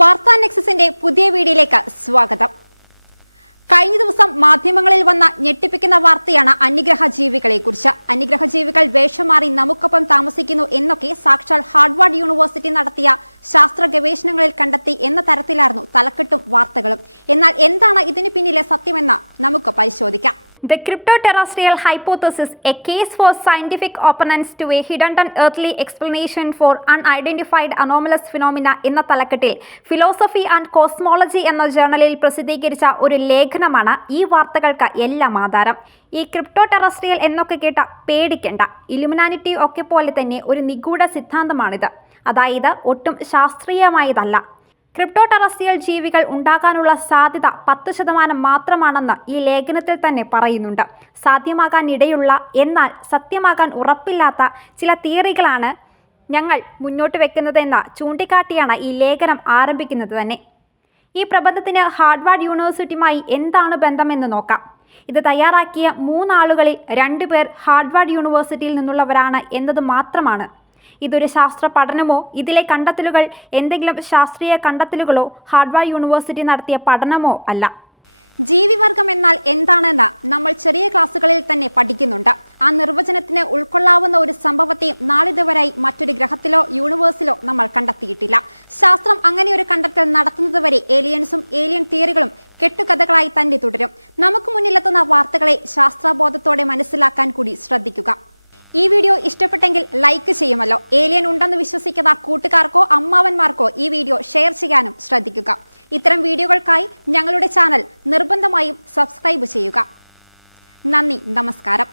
വാർത്താ നെക്സസിന്റെ പുതിയ വീഡിയോയിലേക്ക് സ്വാഗതം. കഴിഞ്ഞ ദിവസം മാധ്യമങ്ങളിൽ വന്ന ഞെട്ടിപ്പിക്കുന്ന വാർത്തയാണ് അന്യഗ്രഹ ജീവികളെക്കുറിച്ച്. അന്യഗ്രഹ ജീവികൾ വേഷം മാറി നമുക്കൊപ്പം താമസിക്കുന്നു എന്നൊക്കെ സാക്ഷാൽ ഹാർവാർഡ് യൂണിവേഴ്സിറ്റി നടത്തിയ ശാസ്ത്ര ഗവേഷണങ്ങളിൽ കണ്ടെത്തി എന്ന തരത്തിലായിരുന്നു തലക്കെട്ടും വാർത്തകളും. എന്നാൽ എന്താണ് ഇതിന് പിന്നിലെ സത്യമെന്ന് നമുക്ക് പരിശോധിക്കാം. The crypto-terrestrial hypothesis, a case for scientific opponents to a hidden earthly explanation for unidentified anomalous phenomena എന്ന തലക്കെട്ടിൽ ഫിലോസഫി ആൻഡ് കോസ്മോളജി എന്ന ജേർണലിൽ പ്രസിദ്ധീകരിച്ച ഒരു ലേഖനമാണ് ഈ വാർത്തകൾക്ക് എല്ലാം ആധാരം. ഈ ക്രിപ്റ്റോ ടെറസ്ട്രിയൽ എന്നൊക്കെ കേട്ട പേടിക്കേണ്ട. ഇലുമിനാറ്റി ഒക്കെ പോലെ തന്നെ ഒരു നിഗൂഢ സിദ്ധാന്തമാണിത്. അതായത് ഒട്ടും ശാസ്ത്രീയമായതല്ല. ക്രിപ്റ്റോ ടെറസ്ട്രിയൽ ജീവികൾ ഉണ്ടാകാനുള്ള സാധ്യത 10% മാത്രമാണെന്ന് ഈ ലേഖനത്തിൽ തന്നെ പറയുന്നുണ്ട്. സാധ്യമാകാനിടയുള്ള എന്നാൽ സത്യമാകാൻ ഉറപ്പില്ലാത്ത ചില തിയറികളാണ് ഞങ്ങൾ മുന്നോട്ട് വെക്കുന്നതെന്ന് ചൂണ്ടിക്കാട്ടിയാണ് ഈ ലേഖനം ആരംഭിക്കുന്നത് തന്നെ. ഈ പ്രബന്ധത്തിന് ഹാർവാർഡ് യൂണിവേഴ്സിറ്റിയുമായി എന്താണ് ബന്ധമെന്ന് നോക്കാം. ഇത് തയ്യാറാക്കിയ 3 ആളുകളിൽ 2 പേർ ഹാർവാർഡ് യൂണിവേഴ്സിറ്റിയിൽ നിന്നുള്ളവരാണ് എന്നത് മാത്രമാണ്. ഇതൊരു ശാസ്ത്ര പഠനമോ ഇതിലെ കണ്ടെത്തലുകൾ എന്തെങ്കിലും ശാസ്ത്രീയ കണ്ടെത്തലുകളോ ഹാർവാർഡ് യൂണിവേഴ്സിറ്റി നടത്തിയ പഠനമോ അല്ല. ജീവിവർഗം എന്നാൽ എന്താണെന്ന് നമ്മൾ ചെറിയ ക്ലാസ്സുകളിൽ തന്നെ പഠിക്കുന്നുണ്ട്. ആ നിർവചനത്തിന് ഉൾക്കൊള്ളാവുന്ന ഒരു സംഭവത്തെയും നാളിതുവരായി മറ്റൊരു ഗ്രഹത്തിലോ യൂണിവേഴ്സിലോ നമ്മൾ കണ്ടെത്തിയിട്ടില്ല. ശാസ്ത്രം അങ്ങനെ ഒരു കണ്ടെത്തൽ നടത്തുന്നതുവരെ ഏലിയൻസും ഏലിയൻ തിയറികളും കെട്ടുകഥകളായി തന്നെ തുടരും. നമുക്ക് മുന്നിലെത്തുന്ന വാർത്തകളെ ശാസ്ത്രബോധത്തോടെ മനസ്സിലാക്കാൻ കൂടി ശ്രദ്ധിക്കുക. ഈ വീഡിയോ ഇഷ്ടപ്പെട്ടെങ്കിൽ ലൈക്ക് ചെയ്യുമല്ലോ. ഏലിയൻ ഉണ്ടെന്ന് വിശ്വസിക്കുന്ന കൂട്ടുകാർക്കോ അമ്മാവന്മാർക്കോ ഈ വീഡിയോ ഷെയർ ചെയ്യാനും ശ്രദ്ധിക്കുക. ഇത്തരം വീഡിയോകൾക്കായി ഞങ്ങളുടെ ചാനൽ നിർബന്ധമായും സബ്സ്ക്രൈബ് ചെയ്യുക. നന്ദി, നമസ്കാരം.